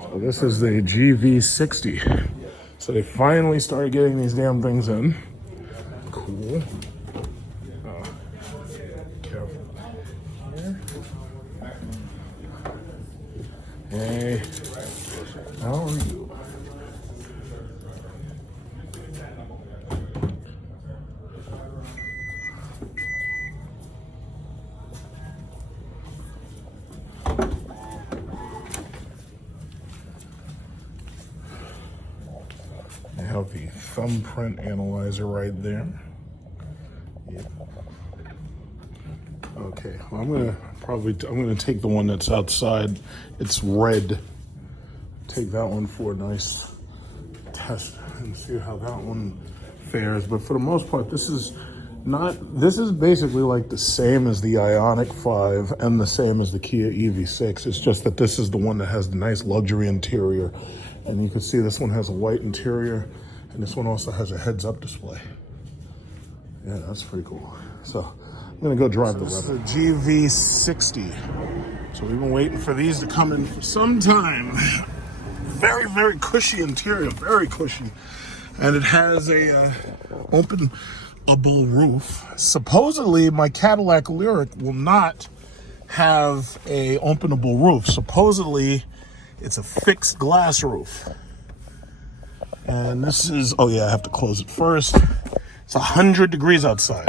So this is the GV60. So they finally started getting these damn things in. Cool. Careful. Here. Hey, how are you? I have the thumbprint analyzer right there. Yeah. Okay, well, I'm gonna take the one that's outside. It's red. Take that one for a nice test and see how that one fares. But for the most part, this is basically like the same as the Ionic 5 and the same as the Kia EV6. It's just that this is the one that has the nice luxury interior. And you can see this one has a white interior and this one also has a heads-up display. Yeah, that's pretty cool. So I'm gonna go drive the GV60. So we've been waiting for these to come in for some time. Very, very cushy interior, very cushy. And it has a openable roof. Supposedly, my Cadillac Lyric will not have a openable roof. Supposedly, it's a fixed glass roof. And this is, oh yeah, I have to close it first. It's 100 degrees outside.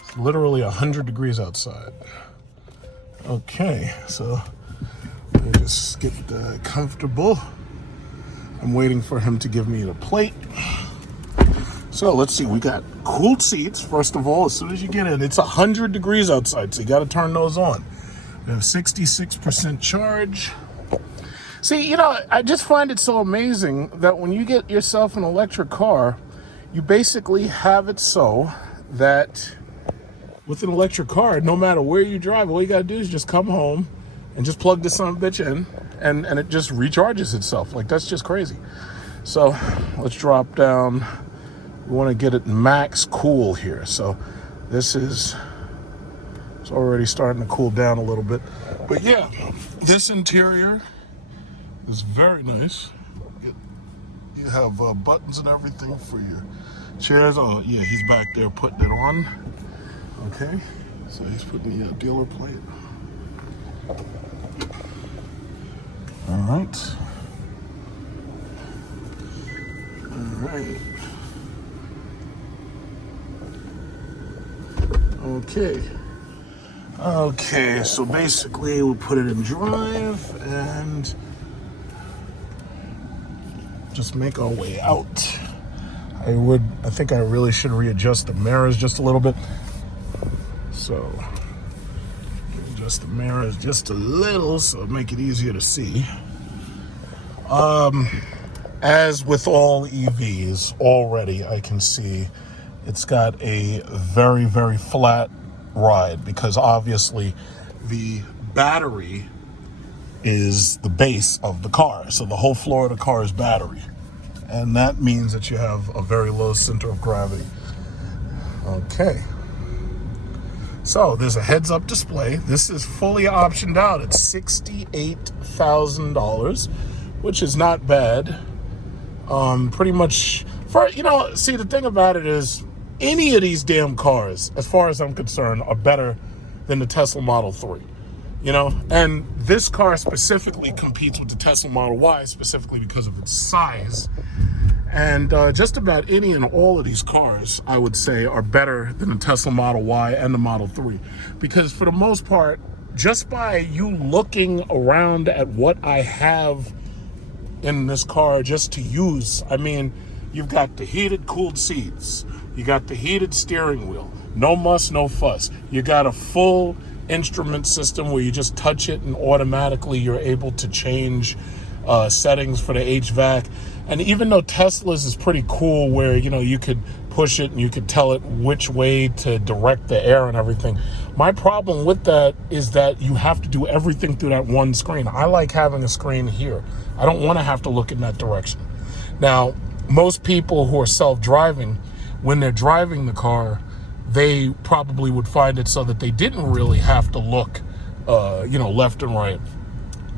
It's literally 100 degrees outside. Okay, so let me just get comfortable. I'm waiting for him to give me the plate. So let's see, we got cooled seats. First of all, as soon as you get in, it's 100 degrees outside, so you got to turn those on. We have 66% charge. See, you know, I just find it so amazing that when you get yourself an electric car, you basically have it so that with an electric car, no matter where you drive, all you got to do is just come home and just plug this son of a bitch in, and it just recharges itself. Like, that's just crazy. So let's drop down. We want to get it max cool here. So this is, it's already starting to cool down a little bit. But yeah, this interior is very nice. You have buttons and everything for your chairs. Oh yeah, he's back there putting it on. Okay, so he's putting the dealer plate. All right. All right. Okay. Okay, so basically we'll put it in drive and just make our way out. I think I really should readjust the mirrors just a little bit. So adjust the mirrors just a little so it'll make it easier to see. As with all EVs, already I can see it's got a very, very flat ride because obviously the battery is the base of the car. So the whole floor of the car is battery. And that means that you have a very low center of gravity. Okay. So there's a heads-up display. This is fully optioned out at $68,000, which is not bad. Pretty much, see, the thing about it is any of these damn cars, as far as I'm concerned, are better than the Tesla Model 3. You know, and this car specifically competes with the Tesla Model Y specifically because of its size. And just about any and all of these cars, I would say, are better than the Tesla Model Y and the Model 3. Because for the most part, just by you looking around at what I have in this car just to use, I mean, you've got the heated, cooled seats. You got the heated steering wheel. No muss, no fuss. You got a full instrument system where you just touch it and automatically you're able to change settings for the HVAC. And even though Tesla's is pretty cool where, you know, you could push it and you could tell it which way to direct the air and everything, my problem with that is that you have to do everything through that one screen. I like having a screen here. I don't want to have to look in that direction. Now, most people who are self-driving, when they're driving the car, they probably would find it so that they didn't really have to look, left and right.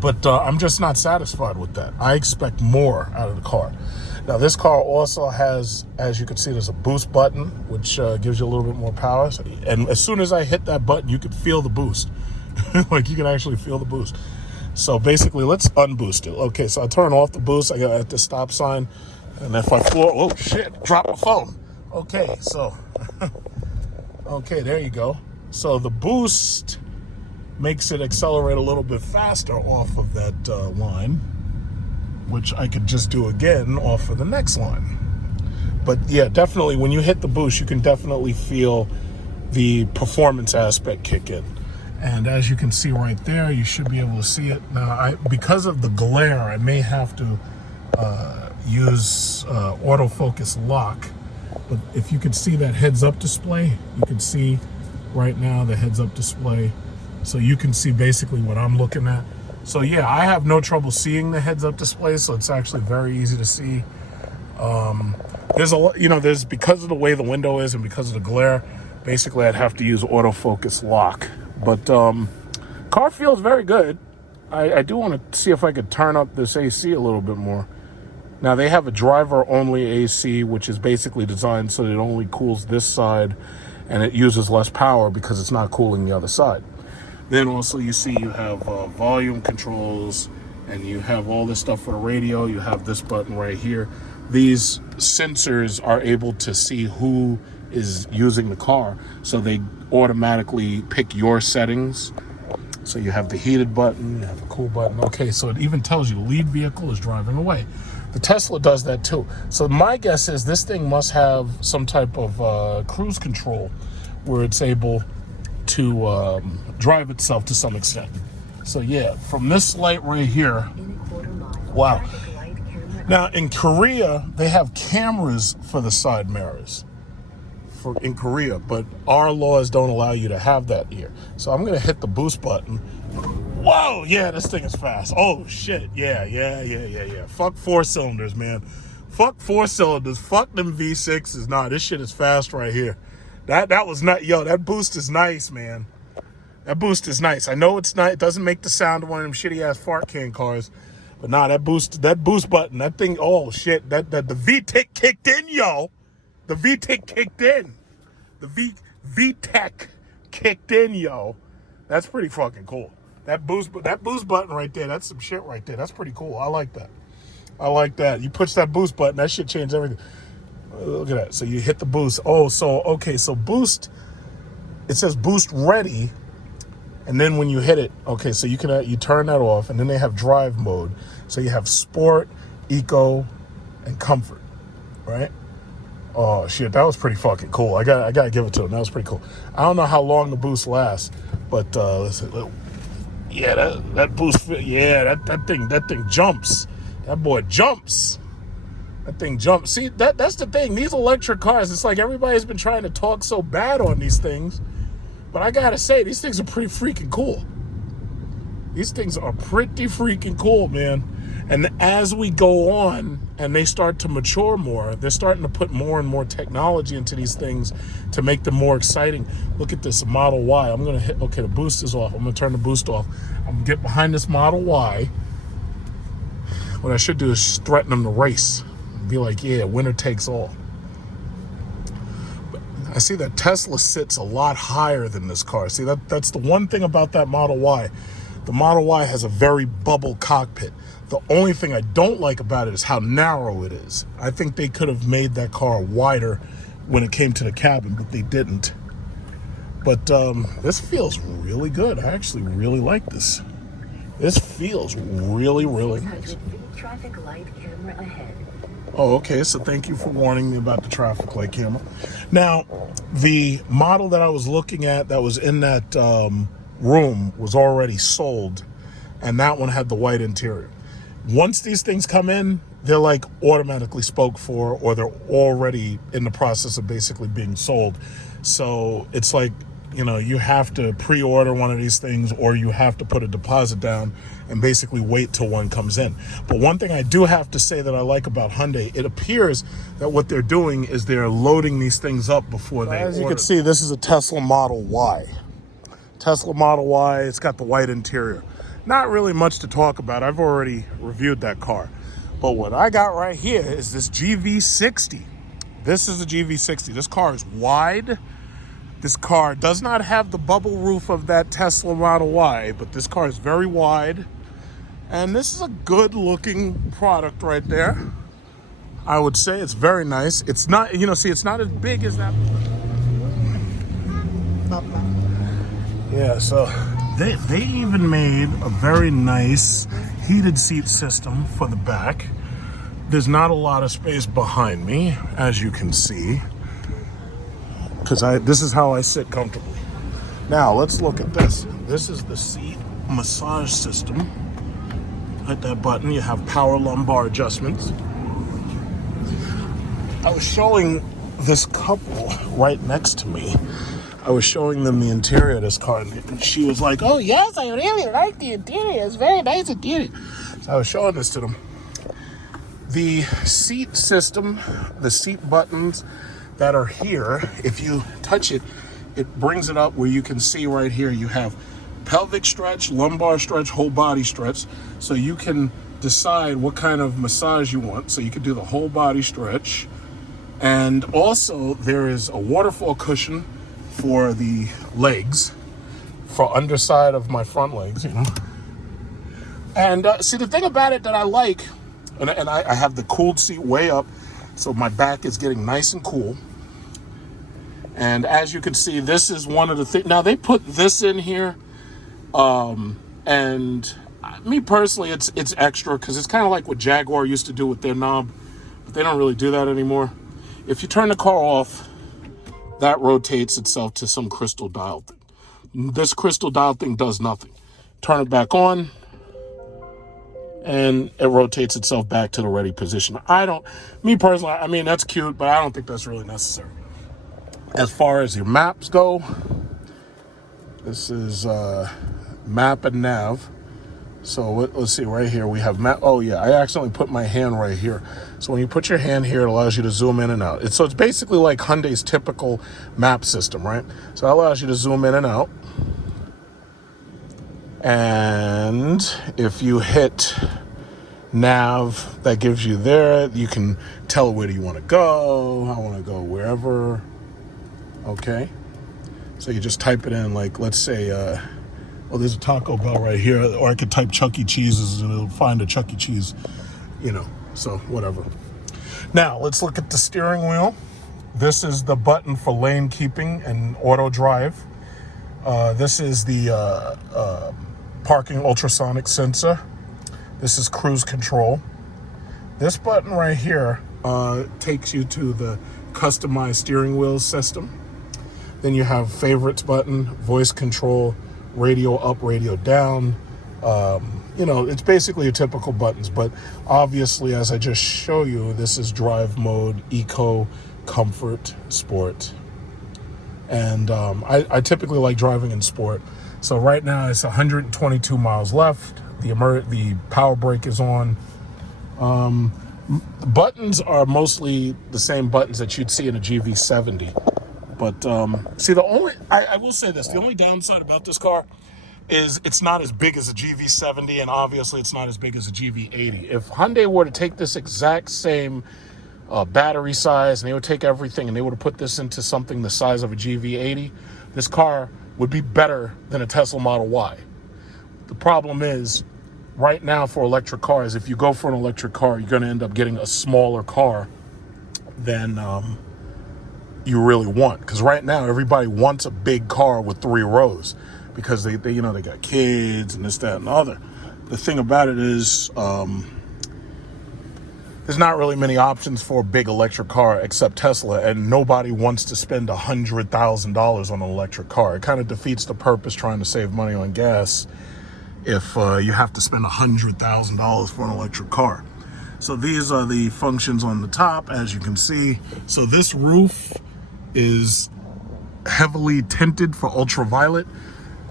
But I'm just not satisfied with that. I expect more out of the car. Now, this car also has, as you can see, there's a boost button, which gives you a little bit more power. And as soon as I hit that button, you can feel the boost. Like, you can actually feel the boost. So basically, let's unboost it. Okay, so I turn off the boost. I got at the stop sign. And if I floor, oh shit, drop my phone. Okay, so, okay, there you go. So the boost makes it accelerate a little bit faster off of that line, which I could just do again off of the next line. But yeah, definitely when you hit the boost, you can definitely feel the performance aspect kick in. And as you can see right there, you should be able to see it. Now, because of the glare, I may have to use autofocus lock. But if you can see that heads-up display, you can see right now the heads-up display. So you can see basically what I'm looking at. So yeah, I have no trouble seeing the heads-up display, so it's actually very easy to see. There's there's, because of the way the window is and because of the glare, basically I'd have to use autofocus lock. But car feels very good. I do want to see if I could turn up this AC a little bit more. Now, they have a driver-only AC, which is basically designed so that it only cools this side and it uses less power because it's not cooling the other side. Then also you see you have volume controls, and you have all this stuff for the radio. You have this button right here. These sensors are able to see who is using the car, so they automatically pick your settings. So you have the heated button, you have the cool button. Okay, so it even tells you the lead vehicle is driving away. The Tesla does that too. So my guess is this thing must have some type of cruise control where it's able to drive itself to some extent. So yeah, from this light right here, wow. Now in Korea, they have cameras for the side mirrors in Korea, but our laws don't allow you to have that here. So I'm gonna hit the boost button. Whoa, yeah, this thing is fast. Oh shit, yeah. Fuck 4 cylinders, man. Fuck 4 cylinders. Fuck them V6s. Nah, this shit is fast right here. That was not, yo, that boost is nice, man. That boost is nice. I know it's not, it doesn't make the sound of one of them shitty ass fart can cars, but nah, that boost button, that thing, oh shit, the VTEC kicked in, yo. The VTEC kicked in. The VTEC kicked in, yo. That's pretty fucking cool. That boost button right there, that's some shit right there. That's pretty cool. I like that. I like that. You push that boost button, that shit changed everything. Look at that. So you hit the boost. Oh, so, okay, so boost, it says boost ready. And then when you hit it, okay, so you turn that off, and then they have drive mode. So you have sport, eco, and comfort, right? Oh shit, that was pretty fucking cool. I gotta give it to him. That was pretty cool. I don't know how long the boost lasts, but listen, yeah, that boost, yeah, that thing jumps. That boy jumps. That thing jumps. See, that's the thing. These electric cars, it's like everybody's been trying to talk so bad on these things, but I gotta say, these things are pretty freaking cool. These things are pretty freaking cool, man. And as we go on and they start to mature more, they're starting to put more and more technology into these things to make them more exciting. Look at this Model Y. I'm going to hit, okay, the boost is off. I'm going to turn the boost off. I'm going to get behind this Model Y. What I should do is threaten them to race. Be like, yeah, winner takes all. But I see that Tesla sits a lot higher than this car. See, that's the one thing about that Model Y. The Model Y has a very bubble cockpit. The only thing I don't like about it is how narrow it is. I think they could have made that car wider when it came to the cabin, but they didn't. But this feels really good. I actually really like this. This feels really, really nice. Traffic light camera ahead. Oh, okay, so thank you for warning me about the traffic light camera. Now, the model that I was looking at that was in that room was already sold, and that one had the white interior. Once these things come in, they're like automatically spoke for, or they're already in the process of basically being sold. So it's like, you know, you have to pre-order one of these things, or you have to put a deposit down and basically wait till one comes in. But one thing I do have to say that I like about Hyundai, it appears that what they're doing is they're loading these things up before they order. As you can see, this is a Tesla Model Y. Tesla Model Y, it's got the white interior. not really much to talk about. I've already reviewed that car. But what I got right here is this GV60. This is a GV60. This car is wide. This car does not have the bubble roof of that Tesla Model Y, but this car is very wide. And this is a good looking product right there. I would say it's very nice. It's not, it's not as big as that. Yeah, so they even made a very nice heated seat system for the back. There's not a lot of space behind me, as you can see, because this is how I sit comfortably. Now, let's look at this. This is the seat massage system. Hit that button, you have power lumbar adjustments. I was showing this couple right next to me. I was showing them the interior of this car, and she was like, "Oh yes, I really like the interior. It's very nice interior." So I was showing this to them. The seat system, the seat buttons that are here, if you touch it, it brings it up where you can see right here. You have pelvic stretch, lumbar stretch, whole body stretch. So you can decide what kind of massage you want. So you can do the whole body stretch. And also there is a waterfall cushion for the legs, for underside of my front legs, And see, the thing about it that I like, and I have the cooled seat way up, so my back is getting nice and cool. And as you can see, this is one of the things. Now they put this in here, and me personally, it's extra because it's kind of like what Jaguar used to do with their knob, but they don't really do that anymore. If you turn the car off, that rotates itself to some crystal dial thing. This crystal dial thing does nothing. Turn it back on, and it rotates itself back to the ready position. Me personally, I mean, that's cute, but I don't think that's really necessary. As far as your maps go, this is map and nav. So let's see, right here we have map. Oh yeah, I accidentally put my hand right here. So when you put your hand here, it allows you to zoom in and out. So it's basically like Hyundai's typical map system, right? So that allows you to zoom in and out. And if you hit nav, that gives you there. You can tell where do you want to go. I want to go wherever. Okay. So you just type it in, like, let's say, there's a Taco Bell right here, or I could type Chuck E. Cheese's and it'll find a Chuck E. Cheese, so whatever. Now, let's look at the steering wheel. This is the button for lane keeping and auto drive. This is the parking ultrasonic sensor. This is cruise control. This button right here takes you to the customized steering wheel system. Then you have favorites button, voice control, radio up, radio down. It's basically your typical buttons, but obviously, as I just show you, this is drive mode, eco, comfort, sport. And I typically like driving in sport. So right now it's 122 miles left. The power brake is on. Buttons are mostly the same buttons that you'd see in a GV70. But see, I will say this, the only downside about this car is it's not as big as a GV70, and obviously it's not as big as a GV80. If Hyundai were to take this exact same battery size, and they would take everything and they would have put this into something the size of a GV80, this car would be better than a Tesla Model Y. The problem is, right now for electric cars, if you go for an electric car, you're going to end up getting a smaller car than you really want, because right now everybody wants a big car with 3 rows because they got kids and this, that, and the other. The thing about it is there's not really many options for a big electric car except Tesla, and nobody wants to spend $100,000 on an electric car. It kind of defeats the purpose trying to save money on gas if you have to spend $100,000 for an electric car. So these are the functions on the top, as you can see. So this roof is heavily tinted for ultraviolet,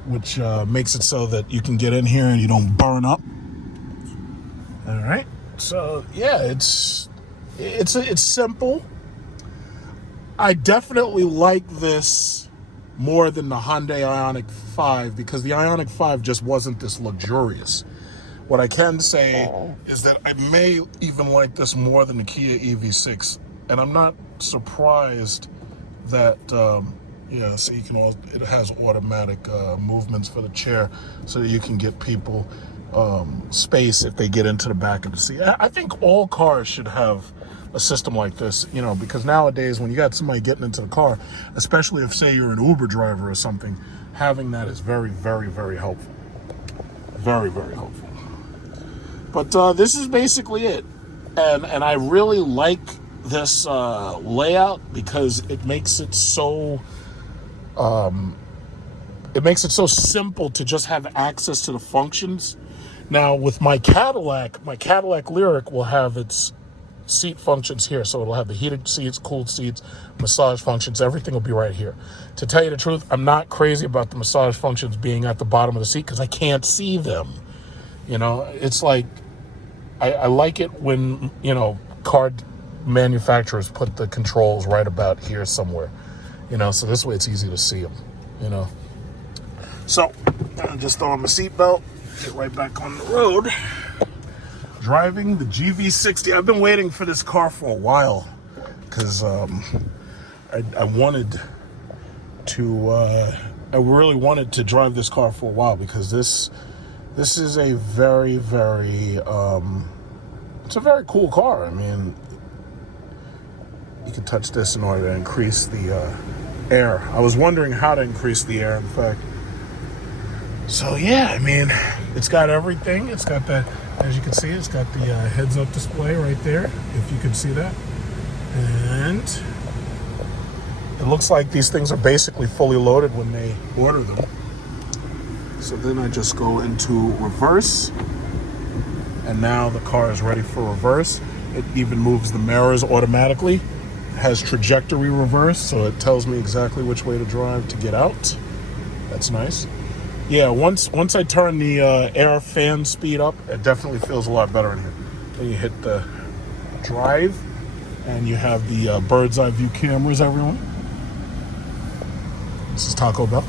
which makes it so that you can get in here and you don't burn up. All right. So yeah, it's simple. I definitely like this more than the Hyundai Ionic 5 because the Ionic 5 just wasn't this luxurious. What I can say is that I may even like this more than the Kia EV6. And I'm not surprised that, yeah, so you can, it has automatic movements for the chair so that you can get people space if they get into the back of the seat. I think all cars should have a system like this, you know, because nowadays when you got somebody getting into the car, especially if, say, you're an Uber driver or something, having that is very, very, very helpful. Very, very helpful. But this is basically it. And I really like this layout because it makes it so simple to just have access to the functions. Now with my Cadillac Lyric will have its seat functions here. So it'll have the heated seats, cooled seats, massage functions, everything will be right here. To tell you the truth, I'm not crazy about the massage functions being at the bottom of the seat because I can't see them. You know, it's like, I like it when, you know, car manufacturers put the controls right about here somewhere, you know, so this way it's easy to see them, you know. So, just throw on my seatbelt, get right back on the road. Driving the GV60. I've been waiting for this car for a while because I really wanted to drive this car for a while because this is a very, very, it's a very cool car. I mean, you can touch this in order to increase the air. I was wondering how to increase the air, in fact. So yeah, I mean, it's got everything. It's got that, as you can see, it's got the heads-up display right there, if you can see that. And it looks like these things are basically fully loaded when they order them. So then I just go into reverse, and now the car is ready for reverse. It even moves the mirrors automatically. It has trajectory reverse, so it tells me exactly which way to drive to get out. That's nice. Yeah, once I turn the air fan speed up, it definitely feels a lot better in here. Then you hit the drive, and you have the bird's eye view cameras, everyone. This is Taco Bell.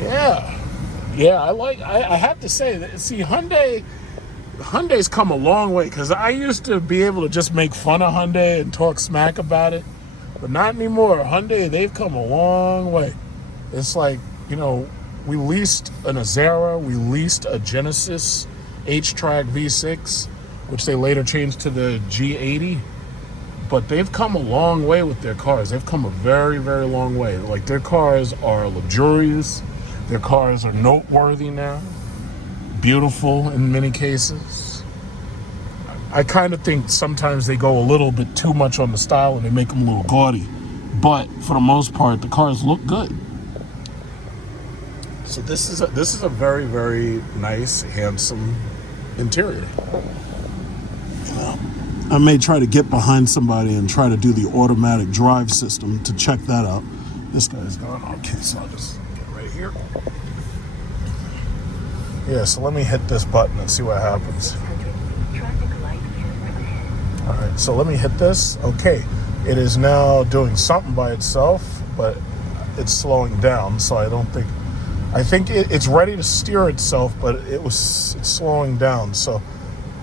Yeah, I have to say that, see, Hyundai's come a long way, because I used to be able to just make fun of Hyundai and talk smack about it, but not anymore. Hyundai, they've come a long way. It's like, you know, we leased an Azera, we leased a Genesis H-Track V6, which they later changed to the G80, but they've come a long way with their cars. They've come a very, very long way. Like, their cars are luxurious. Their cars are noteworthy now. Beautiful in many cases. I kind of think sometimes they go a little bit too much on the style and they make them a little gaudy. But for the most part, the cars look good. So this is a very, very nice, handsome interior. You know, I may try to get behind somebody and try to do the automatic drive system to check that out. This guy's gone. Okay, so I'll just get right here. Yeah, so let me hit this button and see what happens. All right, so let me hit this. Okay, it is now doing something by itself, but it's slowing down, so I think it's ready to steer itself, but it's slowing down. So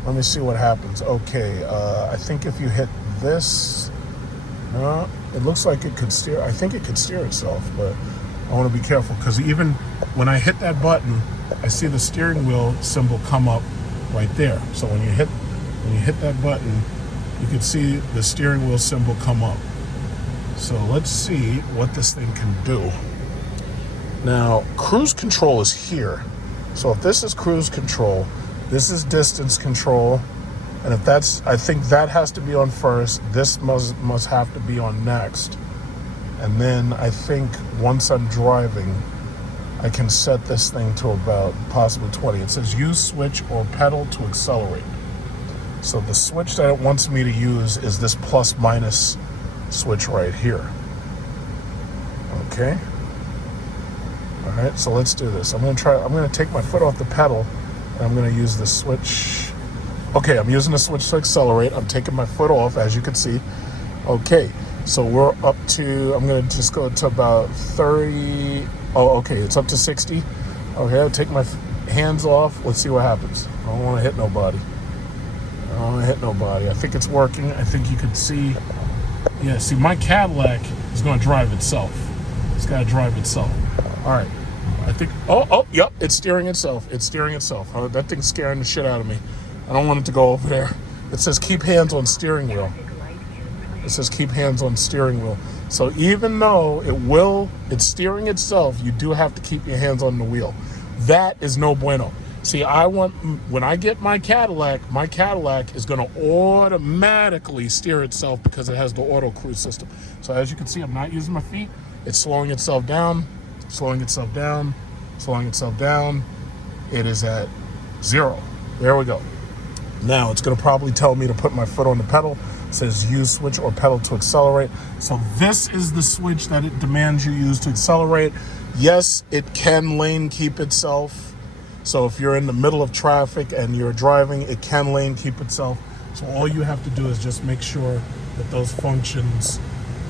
let me see what happens. Okay, I think if you hit this, it looks like it could steer. I think it could steer itself, but I want to be careful because even when I hit that button, I see the steering wheel symbol come up right there. So when you hit that button, you can see the steering wheel symbol come up. So let's see what this thing can do. Now, cruise control is here. So if this is cruise control, this is distance control, and if that's, I think that has to be on first, this must have to be on next. And then I think once I'm driving, I can set this thing to about possibly 20. It says use switch or pedal to accelerate. So the switch that it wants me to use is this plus minus switch right here. Okay. All right, so let's do this. I'm gonna take my foot off the pedal and I'm gonna use the switch. Okay, I'm using the switch to accelerate. I'm taking my foot off, as you can see. Okay, So we're up to, I'm going to just go to about 30. Oh, okay, it's up to 60. Okay, I'll take my hands off. Let's see what happens. I don't want to hit nobody. I think it's working. I think you can see. Yeah, see, my Cadillac is going to drive itself. It's got to drive itself. All right. I think, yep, it's steering itself. Oh, that thing's scaring the shit out of me. I don't want it to go over there. It says keep hands on steering wheel. So even though it's steering itself, you do have to keep your hands on the wheel. That is no bueno. See, when I get my Cadillac is going to automatically steer itself because it has the auto cruise system. So as you can see, I'm not using my feet. It's slowing itself down. It is at 0. There we go. Now it's going to probably tell me to put my foot on the pedal. It says use switch or pedal to accelerate. So this is the switch that it demands you use to accelerate. Yes, it can lane keep itself. So if you're in the middle of traffic and you're driving, it can lane keep itself. So all you have to do is just make sure that those functions,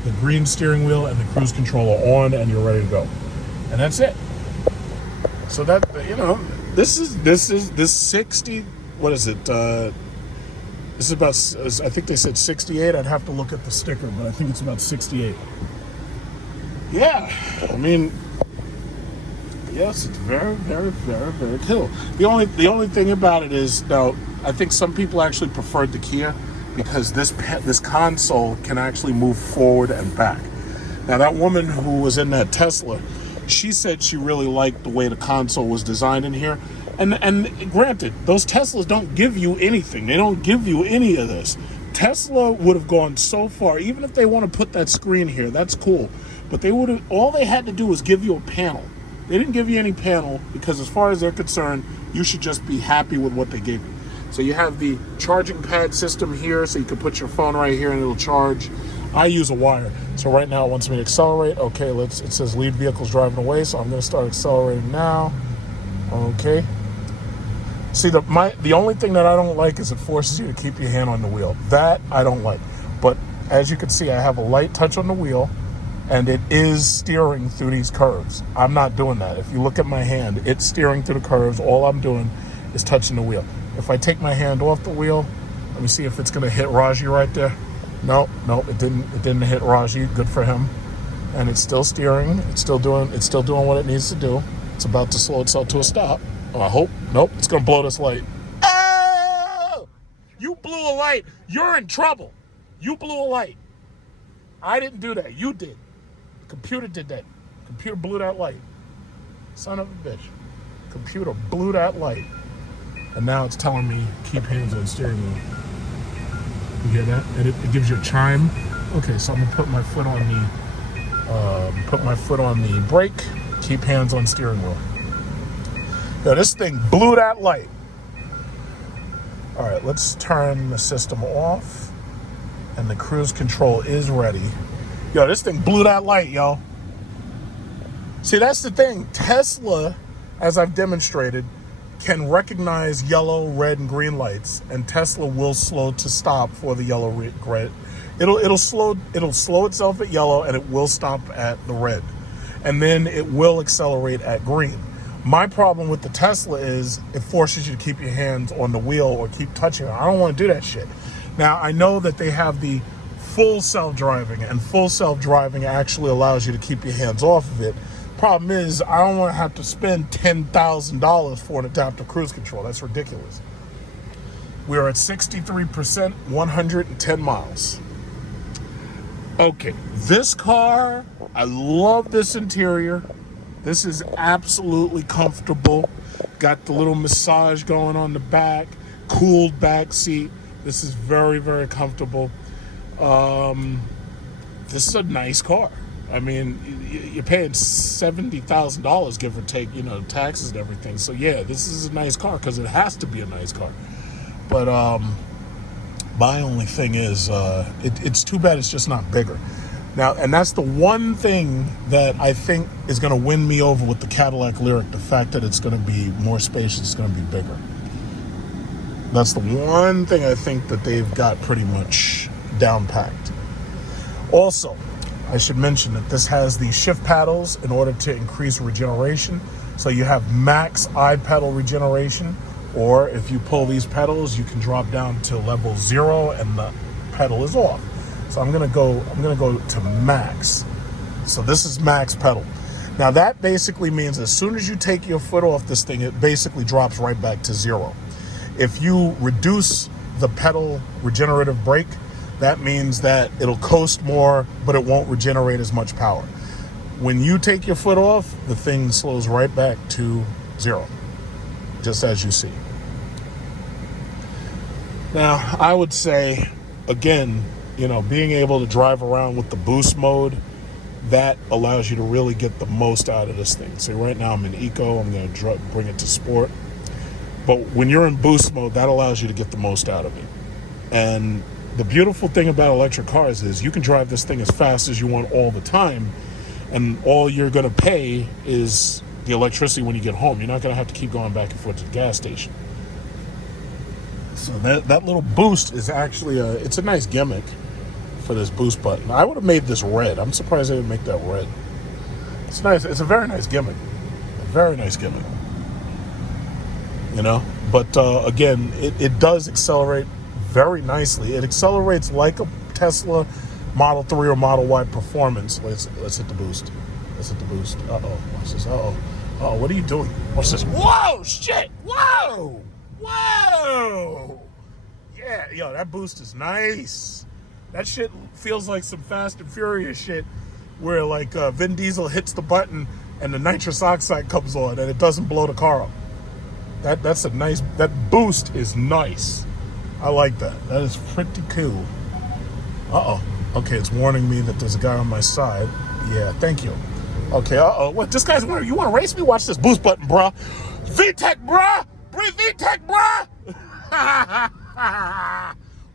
the green steering wheel and the cruise control are on, and you're ready to go. And that's it. So that, this 60, what is it? This is about, I think they said 68. I'd have to look at the sticker, but I think it's about 68. Yeah, I mean, yes, it's very, very, very, very cool. The only thing about it is, now, I think some people actually preferred the Kia because this console can actually move forward and back. Now, that woman who was in that Tesla, she said she really liked the way the console was designed in here. And granted, those Teslas don't give you anything. They don't give you any of this. Tesla would have gone so far, even if they want to put that screen here, that's cool. But all they had to do was give you a panel. They didn't give you any panel because as far as they're concerned, you should just be happy with what they gave you. So you have the charging pad system here, so you can put your phone right here and it'll charge. I use a wire. So right now it wants me to accelerate. Okay, it says lead vehicle's driving away, so I'm going to start accelerating now. Okay. See, the only thing that I don't like is it forces you to keep your hand on the wheel. That I don't like. But as you can see, I have a light touch on the wheel, and it is steering through these curves. I'm not doing that. If you look at my hand, it's steering through the curves. All I'm doing is touching the wheel. If I take my hand off the wheel, let me see if it's going to hit Raji right there. No, it didn't hit Raji. Good for him. And it's still steering. It's still doing what it needs to do. It's about to slow itself to a stop. Oh, I hope. Nope, it's going to blow this light. Oh! You blew a light. You're in trouble. You blew a light. I didn't do that. You did. The computer did that. The computer blew that light. Son of a bitch. Computer blew that light. And now it's telling me keep hands on steering wheel. You hear that? And it gives you a chime. Okay, so I'm going to put my foot on the brake. Keep hands on steering wheel. Now, this thing blew that light. All right, let's turn the system off. And the cruise control is ready. Yo, this thing blew that light, yo. See, that's the thing. Tesla, as I've demonstrated, can recognize yellow, red, and green lights. And Tesla will slow to stop for the yellow, red. It'll slow itself at yellow, and it will stop at the red. And then it will accelerate at green. My problem with the Tesla is it forces you to keep your hands on the wheel or keep touching it. I don't want to do that shit. Now, I know that they have the full self-driving, and full self-driving actually allows you to keep your hands off of it. Problem is, I don't want to have to spend $10,000 for an adaptive cruise control. That's ridiculous. We are at 63%, 110 miles. Okay, this car, I love this interior. This is absolutely comfortable. Got the little massage going on the back, cooled back seat. This is very, very comfortable. This is a nice car. I mean, you're paying $70,000, give or take, taxes and everything. So yeah, this is a nice car because it has to be a nice car. But my only thing is, it's too bad it's just not bigger. Now, and that's the one thing that I think is going to win me over with the Cadillac Lyriq, the fact that it's going to be more spacious, it's going to be bigger. That's the one thing I think that they've got pretty much down packed. Also, I should mention that this has the shift paddles in order to increase regeneration. So you have max I-pedal regeneration, or if you pull these pedals, you can drop down to level 0 and the pedal is off. So I'm gonna go to max. So this is max pedal. Now that basically means as soon as you take your foot off this thing, it basically drops right back to 0. If you reduce the pedal regenerative brake, that means that it'll coast more, but it won't regenerate as much power. When you take your foot off, the thing slows right back to 0, just as you see. Now, I would say, again, being able to drive around with the boost mode, that allows you to really get the most out of this thing. See, right now I'm in eco, I'm going to bring it to sport. But when you're in boost mode, that allows you to get the most out of it. And the beautiful thing about electric cars is you can drive this thing as fast as you want all the time, and all you're going to pay is the electricity when you get home. You're not going to have to keep going back and forth to the gas station. So that little boost is actually it's a nice gimmick for this boost button. I would have made this red. I'm surprised they didn't make that red. It's nice. It's a very nice gimmick. A very nice gimmick. But again, it does accelerate very nicely. It accelerates like a Tesla Model 3 or Model Y performance. Let's hit the boost. Let's hit the boost. Uh-oh. Watch this. Uh-oh. Uh-oh. What are you doing? Watch this. Whoa! Shit! Whoa! Whoa! Yeah, yo, that boost is nice. That shit feels like some Fast and Furious shit where like Vin Diesel hits the button and the nitrous oxide comes on and it doesn't blow the car up. That's a nice, that boost is nice. I like that. That is pretty cool. Uh-oh. Okay, it's warning me that there's a guy on my side. Yeah, thank you. Okay, uh-oh. What, this guy's you want to race me? Watch this boost button, bruh. VTEC, bruh! Breathe VTEC, bruh!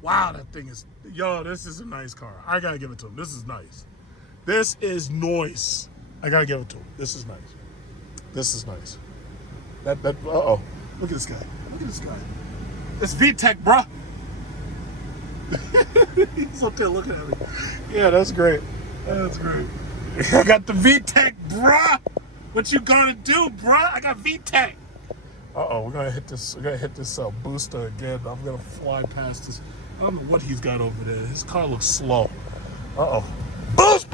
Wow, that thing is... Yo, this is a nice car. I gotta give it to him. This is nice. This is nice. I gotta give it to him. This is nice. This is nice. Uh-oh. Look at this guy. Look at this guy. It's VTEC, bruh. He's up there looking at me. Yeah, that's great. That's great. I got the VTEC, bruh. What you gonna do, bruh? I got VTEC. Uh-oh, we're gonna hit this. We're gonna hit this booster again. I'm gonna fly past this. I don't know what he's got over there. His car looks slow. Uh-oh. Boost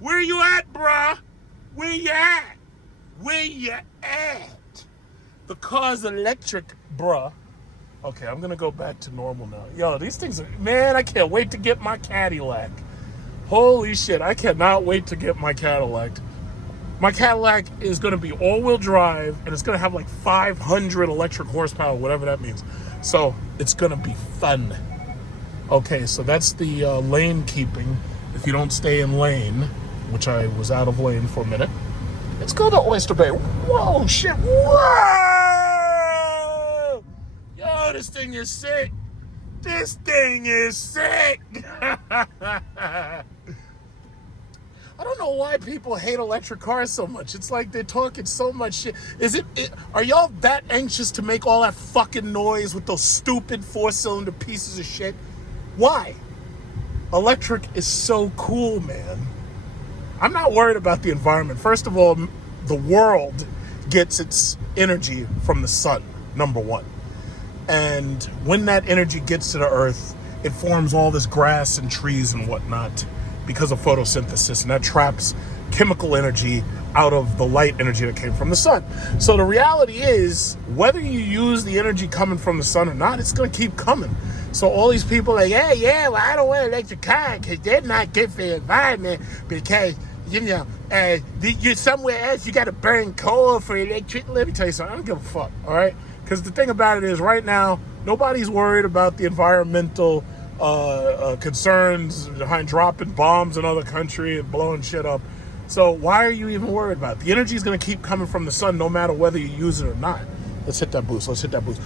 Where you at, bruh? Where you at? Where you at? The car's electric, bruh. Okay, I'm gonna go back to normal now. Yo, these things are... Man, I can't wait to get my Cadillac. Holy shit, I cannot wait to get my Cadillac. My Cadillac is going to be all-wheel drive, and it's going to have like 500 electric horsepower, whatever that means. So it's going to be fun. Okay, so that's the lane keeping. If you don't stay in lane, which I was out of lane for a minute. Let's go to Oyster Bay. Whoa, shit. Whoa! Yo, this thing is sick. This thing is sick. I don't know why people hate electric cars so much. It's like they're talking so much shit. Are y'all that anxious to make all that fucking noise with those stupid 4-cylinder pieces of shit? Why? Electric is so cool, man. I'm not worried about the environment. First of all, the world gets its energy from the sun, number one. And when that energy gets to the earth, it forms all this grass and trees and whatnot because of photosynthesis, and that traps chemical energy out of the light energy that came from the sun. So the reality is, whether you use the energy coming from the sun or not, it's going to keep coming. So all these people are like, well, I don't want an electric car because they're not good for the environment because, you're somewhere else, you got to burn coal for electric. Let me tell you something, I don't give a fuck, all right? Because the thing about it is, right now, nobody's worried about the environmental concerns behind dropping bombs in other country and blowing shit up. So why are you even worried about it? The energy is going to keep coming from the sun no matter whether you use it or not. Let's hit that boost. Let's hit that boost.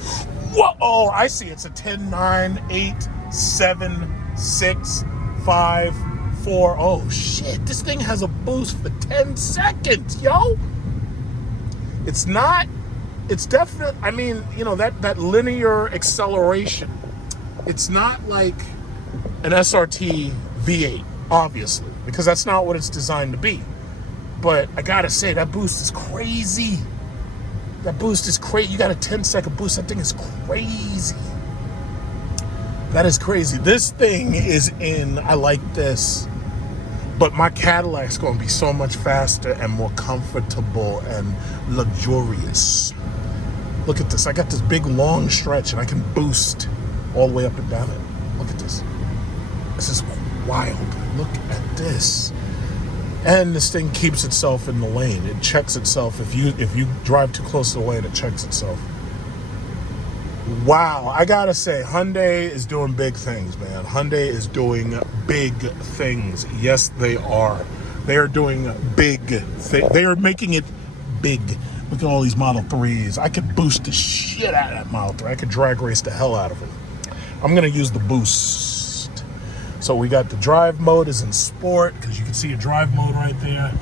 Whoa! Oh, I see. It's a 10, 9, 8, 7, 6, 5, 4. Oh, shit. This thing has a boost for 10 seconds, yo. It's not it's definite. I mean, you know, that linear acceleration. It's not like an SRT V8, obviously, because that's not what it's designed to be. But I gotta say, that boost is crazy. That boost is crazy. You got a 10-second boost. That thing is crazy. That is crazy. This thing is I like this. But my Cadillac's going to be so much faster and more comfortable and luxurious. Look at this. I got this big long stretch and I can boost all the way up and down it. Look at this. This is wild. Look at this. And this thing keeps itself in the lane. It checks itself. If you drive too close to the lane, it checks itself. Wow, I gotta say, Hyundai is doing big things, man. Hyundai is doing big things. Yes, they are. They are doing big things. They are making it big. Look at all these Model 3s. I could boost the shit out of that Model 3. I could drag race the hell out of it. I'm gonna use the boost. So we got the drive mode is in sport, because you can see a drive mode right there.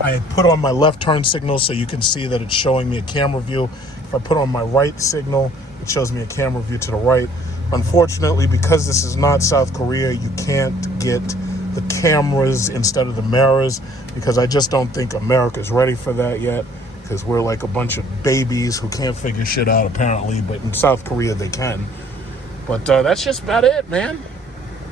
I put on my left turn signal so you can see that it's showing me a camera view. If I put on my right signal, it shows me a camera view to the right. Unfortunately, because this is not South Korea, you can't get the cameras instead of the mirrors, because I just don't think America's ready for that yet, because we're like a bunch of babies who can't figure shit out apparently, but in South Korea they can. But that's just about it, man.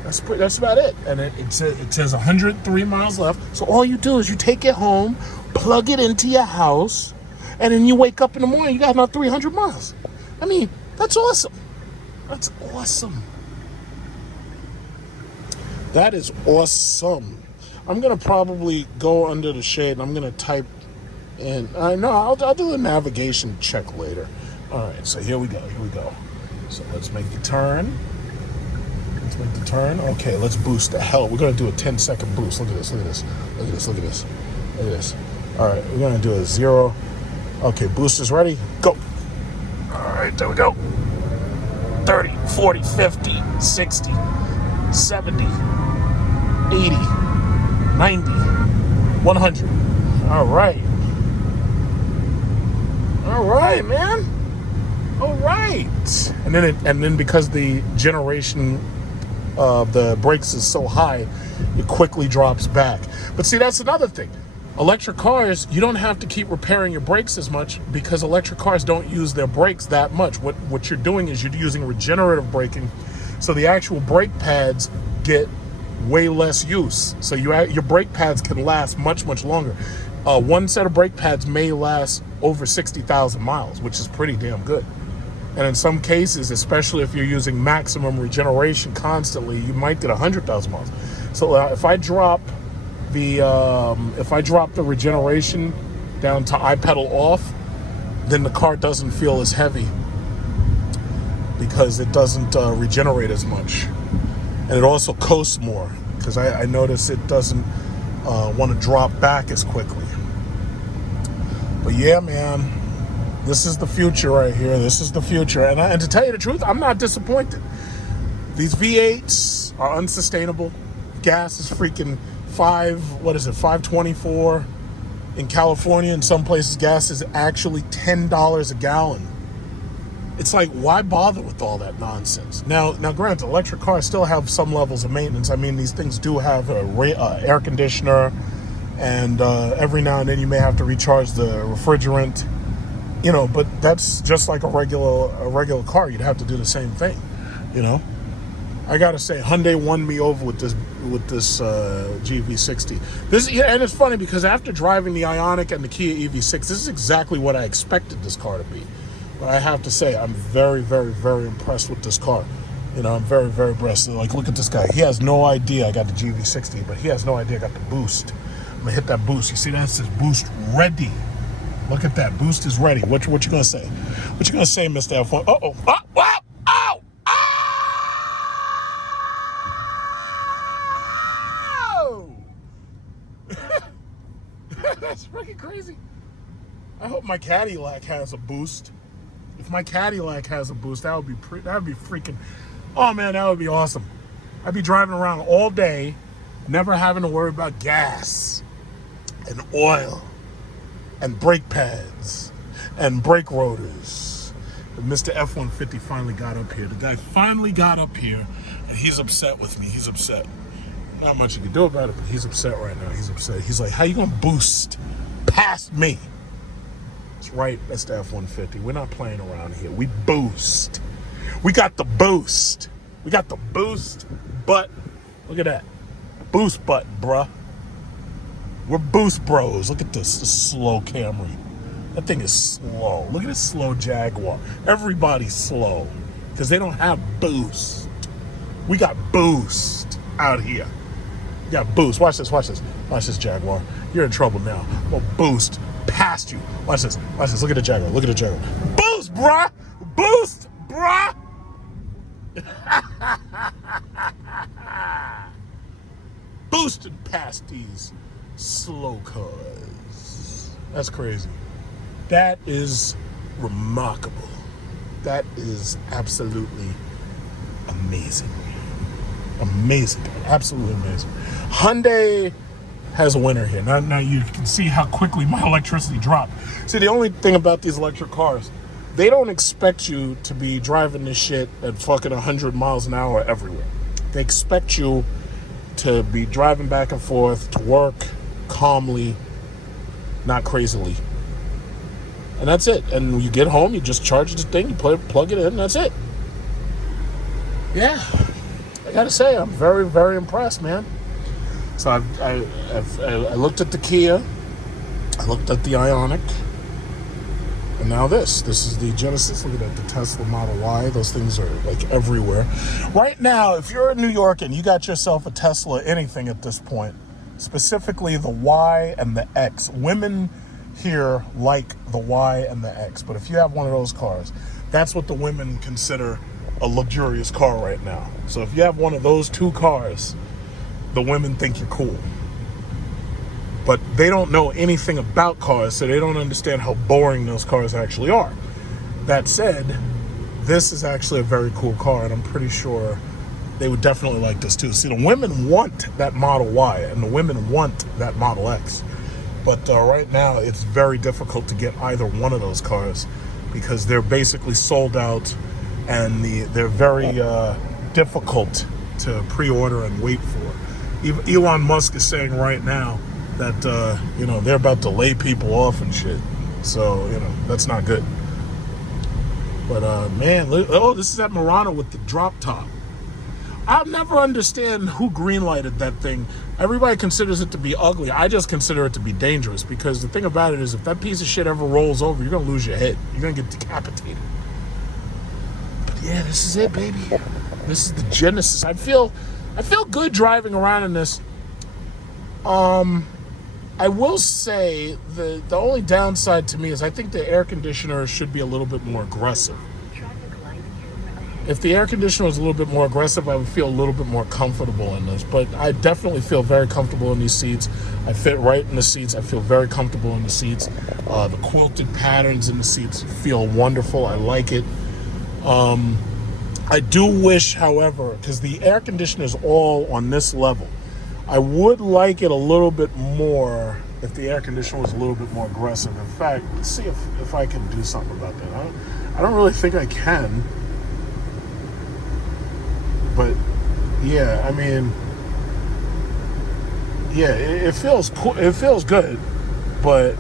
That's about it. And it says 103 miles left. So all you do is you take it home, plug it into your house, and then you wake up in the morning, you got about 300 miles. I mean, that's awesome. That's awesome. That is awesome. I'm going to probably go under the shade and I'm going to type in. I'll do a navigation check later. All right, so here we go. So let's make the turn. Okay, let's boost the hell. We're going to do a 10-second boost. Look at this. All right, we're going to do a 0. Okay, boost is ready. Go. All right, there we go. 30, 40, 50, 60, 70, 80, 90, 100. All right, man. All right. And then because the generation of the brakes is so high, it quickly drops back. But see, that's another thing. Electric cars, you don't have to keep repairing your brakes as much, because electric cars don't use their brakes that much. What you're doing is you're using regenerative braking, so the actual brake pads get way less use. So your brake pads can last much, much longer. One set of brake pads may last over 60,000 miles, which is pretty damn good. And in some cases, especially if you're using maximum regeneration constantly, you might get 100,000 miles. So if I drop the regeneration down to I pedal off, then the car doesn't feel as heavy, because it doesn't regenerate as much, and it also coasts more, because I notice it doesn't want to drop back as quickly. But yeah, man, this is the future right here. This is the future, and to tell you the truth, I'm not disappointed. These V8s are unsustainable. Gas is freaking $5.24 in California. In some places, gas is actually $10 a gallon. It's like, why bother with all that nonsense? Now, granted, electric cars still have some levels of maintenance. I mean, these things do have a air conditioner, and every now and then you may have to recharge the refrigerant. You know, but that's just like a regular car. You'd have to do the same thing. You know, I gotta say, Hyundai won me over with this GV60. And it's funny, because after driving the Ionic and the Kia EV6, this is exactly what I expected this car to be. But I have to say, I'm very, very, very impressed with this car. You know, I'm very, very impressed. Like, look at this guy. He has no idea I got the GV60, but he has no idea I got the boost. I'm gonna hit that boost. You see that? It says boost ready. Look at that. Boost is ready. What you gonna say? What you gonna say, Mr. F1? Uh-oh. Oh, wow. Ow. Oh! That's freaking crazy. I hope my Cadillac has a boost. If my Cadillac has a boost, that would be freaking, oh man, that would be awesome. I'd be driving around all day, never having to worry about gas and oil and brake pads and brake rotors. And Mr. F-150 finally got up here. The guy finally got up here, and he's upset with me. He's upset. Not much you can do about it, but he's upset right now. He's upset. He's like, how you gonna boost past me? That's right, that's the F-150. We're not playing around here. We boost. We got the boost. We got the boost button. Look at that. Boost button, bruh. We're boost bros. Look at this slow Camry. That thing is slow. Look at this slow Jaguar. Everybody's slow because they don't have boost. We got boost out here. We got boost. Watch this, watch this. Watch this, Jaguar. You're in trouble now. I'm gonna boost past you. Watch this. Watch this. Look at the Jaguar. Look at the Jaguar. Boost, bruh. Boost, bruh. Boosting past these slow cars. That's crazy. That is remarkable. That is absolutely amazing. Amazing. Absolutely amazing. Hyundai has a winner here. Now you can see how quickly my electricity dropped. See, the only thing about these electric cars, they don't expect you to be driving this shit at fucking 100 miles an hour everywhere. They expect you to be driving back and forth to work calmly, not crazily. And that's it. And when you get home, you just charge the thing, you plug it in, and that's it. Yeah. I gotta say, I'm very, very impressed, man. So I looked at the Kia, I looked at the Ionic, and now this is the Genesis. Look at that, the Tesla Model Y. Those things are like everywhere. Right now, if you're in New York and you got yourself a Tesla, anything at this point, specifically the Y and the X, women here like the Y and the X. But if you have one of those cars, that's what the women consider a luxurious car right now. So if you have one of those two cars, the women think you're cool. But they don't know anything about cars, so they don't understand how boring those cars actually are. That said, this is actually a very cool car, and I'm pretty sure they would definitely like this too. See, the women want that Model Y, and the women want that Model X. But right now, it's very difficult to get either one of those cars because they're basically sold out, and they're very difficult to pre-order and wait for. Elon Musk is saying right now that they're about to lay people off and shit. So that's not good. But man, this is that Murano with the drop top. I'll never understand who green-lighted that thing. Everybody considers it to be ugly. I just consider it to be dangerous because the thing about it is if that piece of shit ever rolls over, you're gonna lose your head. You're gonna get decapitated. But yeah, this is it, baby. This is the Genesis. I feel good driving around in this. I will say the only downside to me is I think the air conditioner should be a little bit more aggressive. If the air conditioner was a little bit more aggressive, I would feel a little bit more comfortable in this. But I definitely feel very comfortable in these seats. I fit right in the seats. I feel very comfortable in the seats. The quilted patterns in the seats feel wonderful. I like it. I do wish, however, because the air conditioner is all on this level, I would like it a little bit more if the air conditioner was a little bit more aggressive. In fact, let's see if I can do something about that. I don't really think I can. But yeah, I mean, yeah, it feels cool. It feels good, but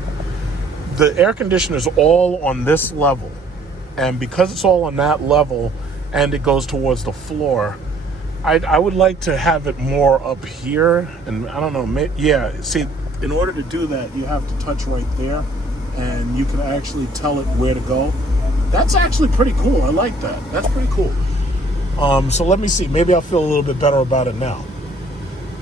the air conditioner is all on this level, and because it's all on that level, and it goes towards the floor, I would like to have it more up here. And I don't know, yeah. See, in order to do that, you have to touch right there, and you can actually tell it where to go. That's actually pretty cool. I like that. That's pretty cool. So let me see. Maybe I'll feel a little bit better about it now.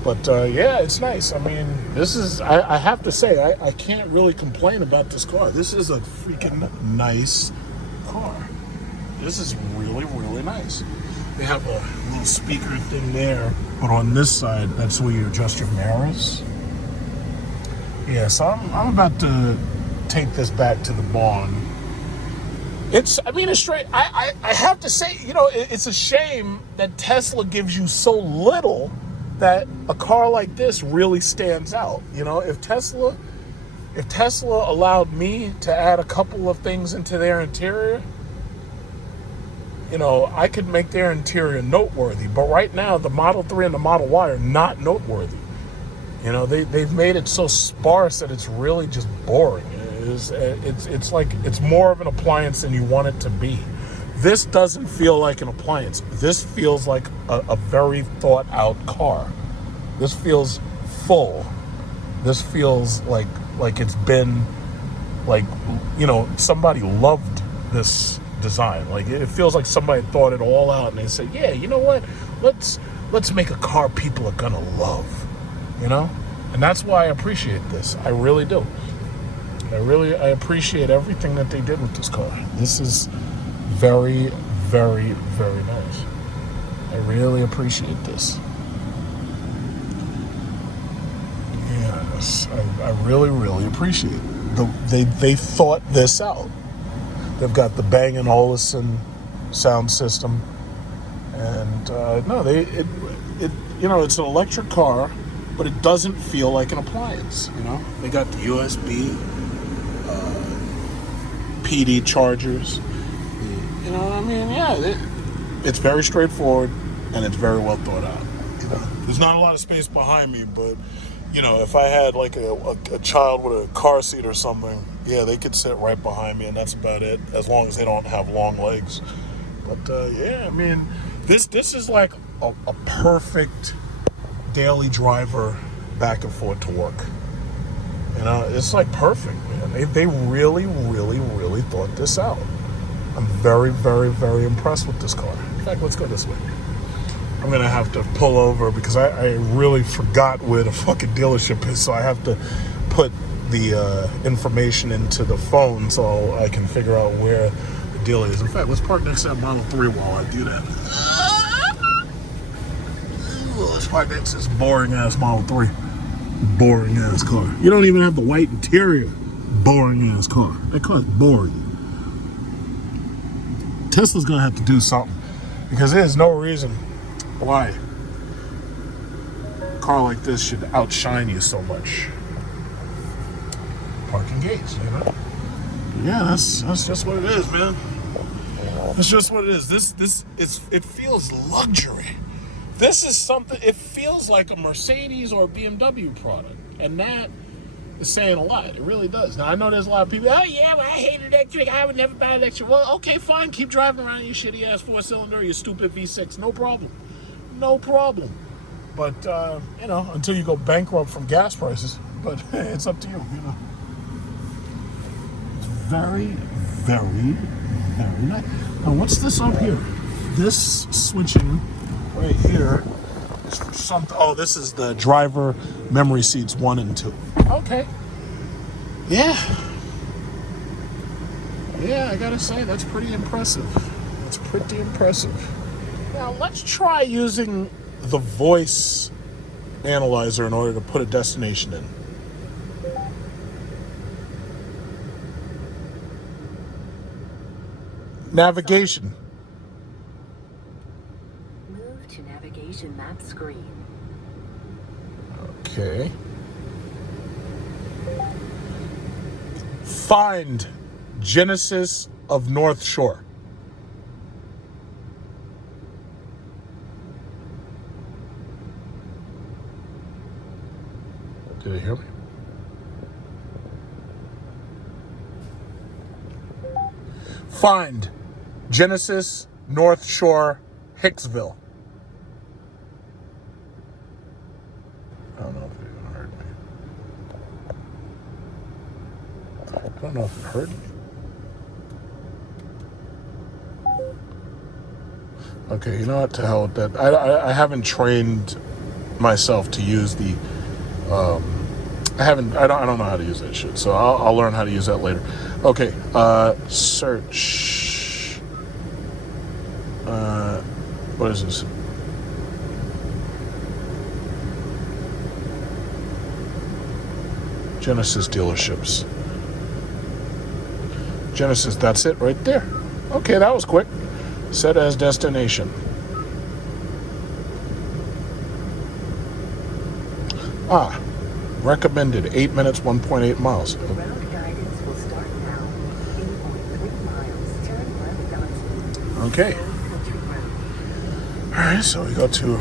But yeah, it's nice. I mean, this is, I have to say, I can't really complain about this car. This is a freaking nice car. This is really, really nice. They have a little speaker thing there, but on this side, that's where you adjust your mirrors. Yeah, so I'm about to take this back to the barn. It's straight. I have to say, it's a shame that Tesla gives you so little that a car like this really stands out. If If Tesla allowed me to add a couple of things into their interior, I could make their interior noteworthy. But right now, the Model 3 and the Model Y are not noteworthy. They've made it so sparse that it's really just boring. It's like it's more of an appliance than you want it to be. This doesn't feel like an appliance. This feels like a very thought out car. This feels full. This feels like it's been somebody loved this design. Like it feels like somebody thought it all out and they said, yeah, you know what? Let's make a car people are gonna love. And that's why I appreciate this. I really do. I appreciate everything that they did with this car. This is very, very, very nice. I really appreciate this. Yes, I really, really appreciate it. They thought this out. They've got the Bang & Olufsen sound system, and it's an electric car, but it doesn't feel like an appliance. They got the USB, PD chargers. It's very straightforward and it's very well thought out. There's not a lot of space behind me, but if I had like a child with a car seat or something, yeah, they could sit right behind me, and that's about it, as long as they don't have long legs. But this is like a perfect daily driver back and forth to work. It's like perfect, man. They really, really, really thought this out. I'm very, very, very impressed with this car. In fact, let's go this way. I'm gonna have to pull over because I really forgot where the fucking dealership is, so I have to put the information into the phone so I can figure out where the dealer is. In fact, let's park next to that Model 3 while I do that. Let's park next to this boring ass Model 3. Boring ass car. You don't even have the white interior. Boring ass car. That car's boring. Tesla's gonna have to do something, because there's no reason why a car like this should outshine you so much. Parking gates, Yeah, that's just what it is, man. That's just what it is. It feels luxury. This is something. It feels like a Mercedes or a BMW product, and that is saying a lot. It really does. Now I know there's a lot of people. Oh yeah, well, I hate electric. I would never buy electric. Well, okay, fine. Keep driving around in your shitty ass 4-cylinder, your stupid V6. No problem. No problem. But until you go bankrupt from gas prices. But it's up to you. It's very, very, very nice. Now what's this up here? This switching right here is for something. Oh, this is the driver memory seats 1 and 2. Okay. Yeah, I gotta say, that's pretty impressive. That's pretty impressive. Now, let's try using the voice analyzer in order to put a destination in. Navigation. Move to navigation map screen. Okay. Find Genesis of North Shore. Did you hear me? Find Genesis North Shore Hicksville. I don't know if it even heard me. I don't know if it heard me. Okay, you know what? To hell with that. I haven't trained myself to use the. I don't know how to use that shit. So I'll learn how to use that later. Okay. Search. What is this? Genesis dealerships. Genesis, that's it right there. Okay, that was quick. Set as destination. Recommended 8 minutes, 1.8 miles. Road guidance will start now. 8.3 miles. Turn left onto Okay. Country Road. All right, so we go to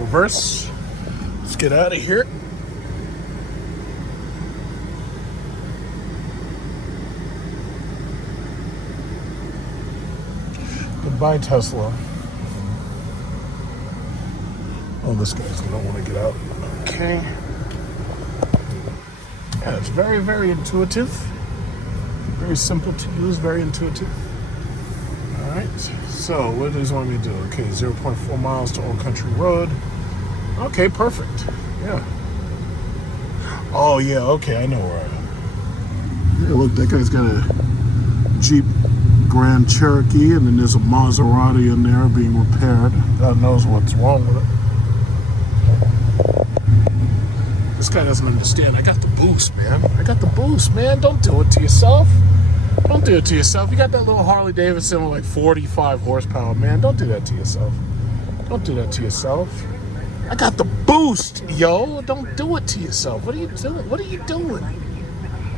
reverse. Let's get out of here. Goodbye, Tesla. Oh, this guy's gonna want to get out. Okay. Yeah, it's very, very intuitive. Very simple to use, very intuitive. All right, so what does he want me to do? Okay, 0.4 miles to Old Country Road. Okay, perfect. Yeah. Oh, yeah, okay, I know where I am. Yeah, look, that guy's got a Jeep Grand Cherokee, and then there's a Maserati in there being repaired. God knows what's wrong with it. This guy doesn't understand. I got the boost, man. I got the boost, man. Don't do it to yourself. Don't do it to yourself. You got that little Harley Davidson with like 45 horsepower, man. Don't do that to yourself. Don't do that to yourself. I got the boost, yo. Don't do it to yourself. What are you doing? What are you doing?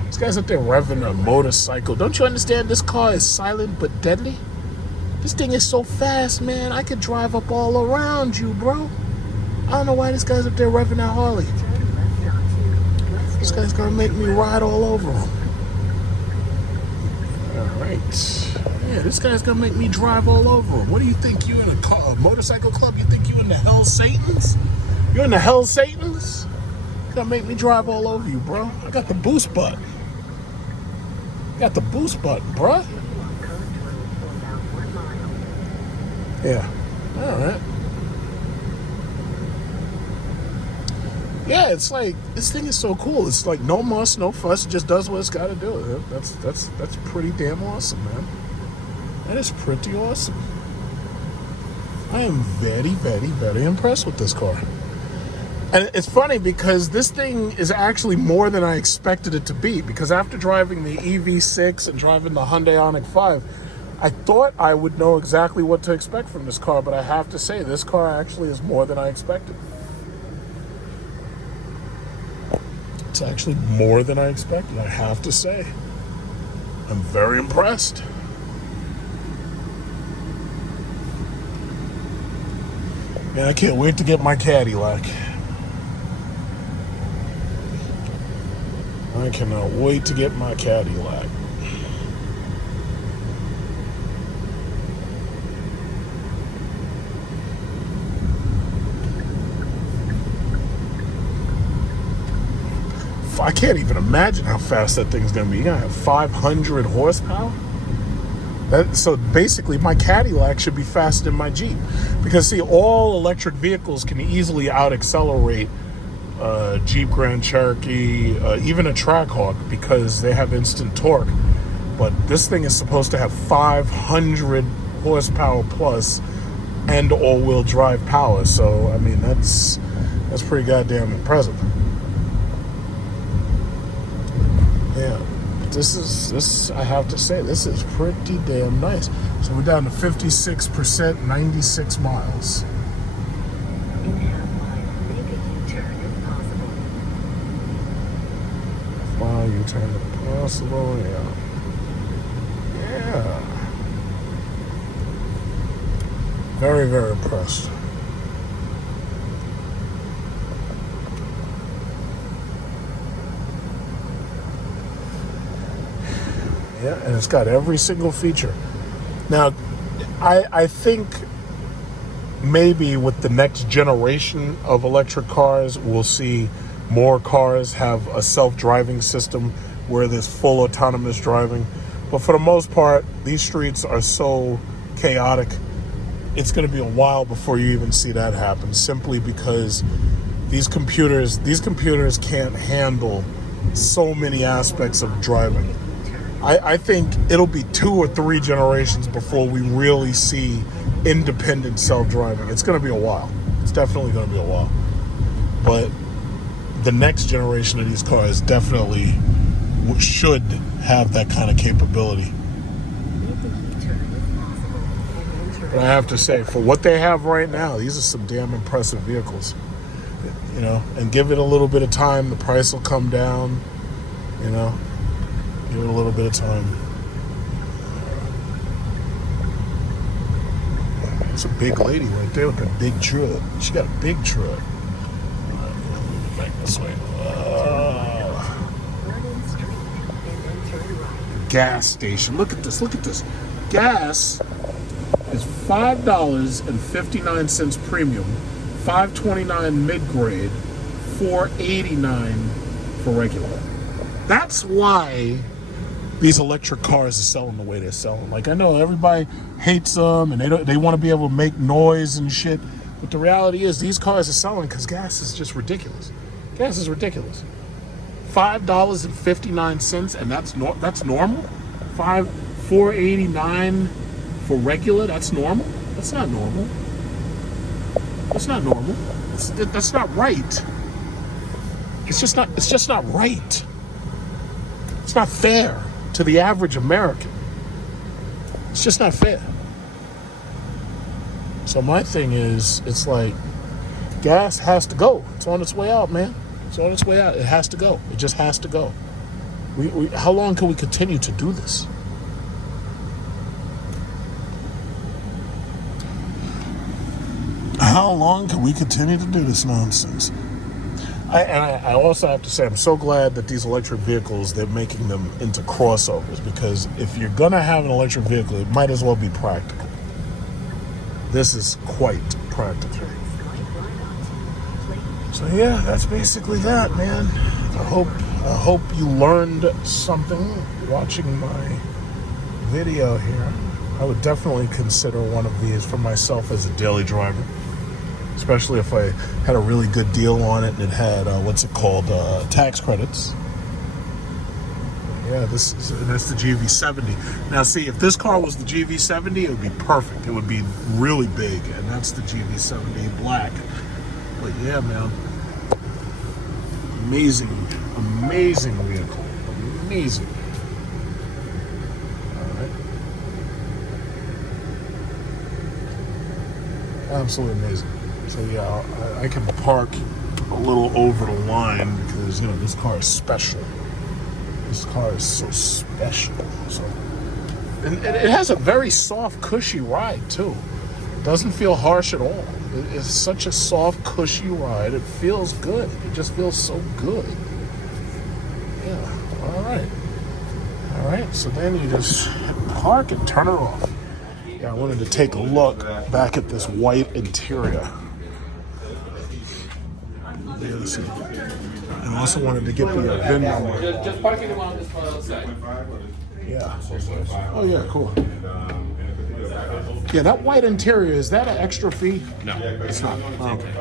This guy's up there revving a motorcycle. Don't you understand? This car is silent but deadly. This thing is so fast, man. I could drive up all around you, bro. I don't know why this guy's up there revving that Harley. This guy's gonna make me ride all over him. Alright. Yeah, this guy's gonna make me drive all over him. What do you think? You in a motorcycle club? You think you in the Hell Satans? You're in the Hell Satans? You're gonna make me drive all over you, bro. I got the boost button. Got the boost button, bruh. Yeah. Alright. Yeah, it's like, this thing is so cool. It's like no muss, no fuss. It just does what it's got to do. That's pretty damn awesome, man. That is pretty awesome. I am very, very, very impressed with this car. And it's funny because this thing is actually more than I expected it to be. Because after driving the EV6 and driving the Hyundai Ionic 5, I thought I would know exactly what to expect from this car. But I have to say, this car actually is more than I expected. It's actually more than I expected, I have to say. I'm very impressed. Man, I can't wait to get my Cadillac. I cannot wait to get my Cadillac. I can't even imagine how fast that thing's gonna be. You're gonna have 500 horsepower? So basically, my Cadillac should be faster than my Jeep. Because see, all electric vehicles can easily out-accelerate Jeep Grand Cherokee, even a Trackhawk, because they have instant torque. But this thing is supposed to have 500 horsepower plus and all-wheel drive power. So, I mean, that's pretty goddamn impressive. Yeah, this I have to say, this is pretty damn nice. So we're down to 56%, 96 miles. In half-mile, make a U-turn if possible. Wow, U-turn if possible, yeah. Yeah. Very, very impressed. Yeah, and it's got every single feature. Now, I think maybe with the next generation of electric cars, we'll see more cars have a self-driving system where there's full autonomous driving. But for the most part, these streets are so chaotic, it's going to be a while before you even see that happen, simply because these computers can't handle so many aspects of driving. I think it'll be 2 or 3 generations before we really see independent self-driving. It's going to be a while. It's definitely going to be a while. But the next generation of these cars definitely should have that kind of capability. But I have to say, for what they have right now, these are some damn impressive vehicles. you know, and give it a little bit of time. The price will come down, you know. Give it a little bit of time. It's a big lady right there with a big truck. She got a big truck. Back this way. Vernon Street, and then turn right. Gas station. Look at this. Look at this. Gas is $5.59 premium, $5.29 mid-grade, $4.89 for regular. That's why these electric cars are selling the way they're selling. Like, I know everybody hates them and they want to be able to make noise and shit, but the reality is these cars are selling because gas is just ridiculous. Gas is ridiculous. $5.59, and that's normal. $4.89 for regular. That's normal. That's not normal. That's not normal. That's not right. It's just not right. It's not fair to the average American. It's just not fair. So my thing is, it's like, gas has to go. It's on its way out, man. It's on its way out. It has to go. It just has to go. How long can we continue to do this? How long can we continue to do this nonsense? I also have to say, I'm so glad that these electric vehicles, they're making them into crossovers, because if you're going to have an electric vehicle, it might as well be practical. This is quite practical. So yeah, that's basically that, man. I hope you learned something watching my video here. I would definitely consider one of these for myself as a daily driver, especially if I had a really good deal on it and it had tax credits. Yeah, that's the GV60. Now see, if this car was the GV70, it would be perfect. It would be really big, and that's the GV70 black. But yeah, man, amazing vehicle, amazing. All right, absolutely amazing. So yeah, I can park a little over the line because, you know, this car is special. This car is so special. So, and it has a very soft, cushy ride too. It doesn't feel harsh at all. It's such a soft, cushy ride. It feels good. It just feels so good. Yeah. All right. So then you just park and turn it off. Yeah, I wanted to take a look back at this white interior. Yeah, see. And I also wanted to get the VIN number. Just parking the one on this side. Yeah. Oh yeah, cool. Yeah, that white interior, is that an extra fee? No, It's not. Oh, okay.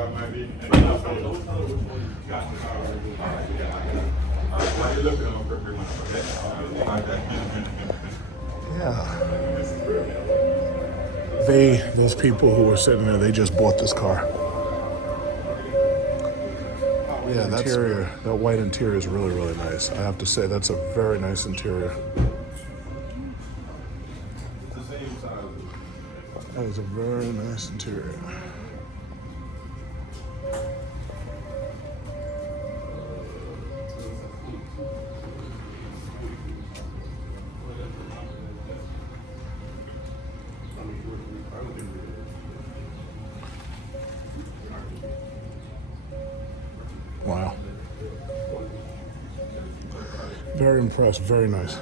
Yeah. Those people who were sitting there, they just bought this car. Yeah, that white interior is really, really nice. I have to say, that's a very nice interior. That is a very nice interior. Wow. Very impressed, very nice.